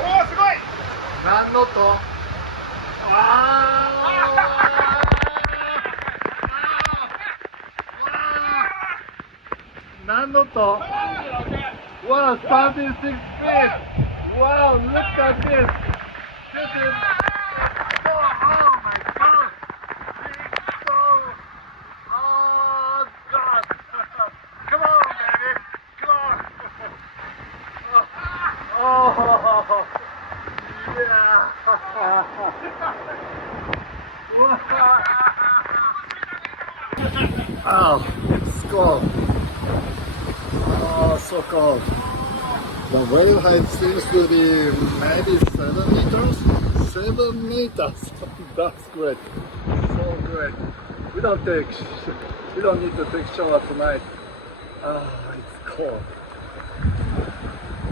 おお、すごい。何の音？何の音？ Wow, 36 feet! Wow, look at this! This is... Oh my god! It's so... Oh god! Come on, baby! Come on! Oh! Yeah! Oh, it's cold. Oh, so cold. The wave height seems to be maybe 7 meters? 7 meters! That's great. So great. We don't need to take shower tonight. Ah, it's cold.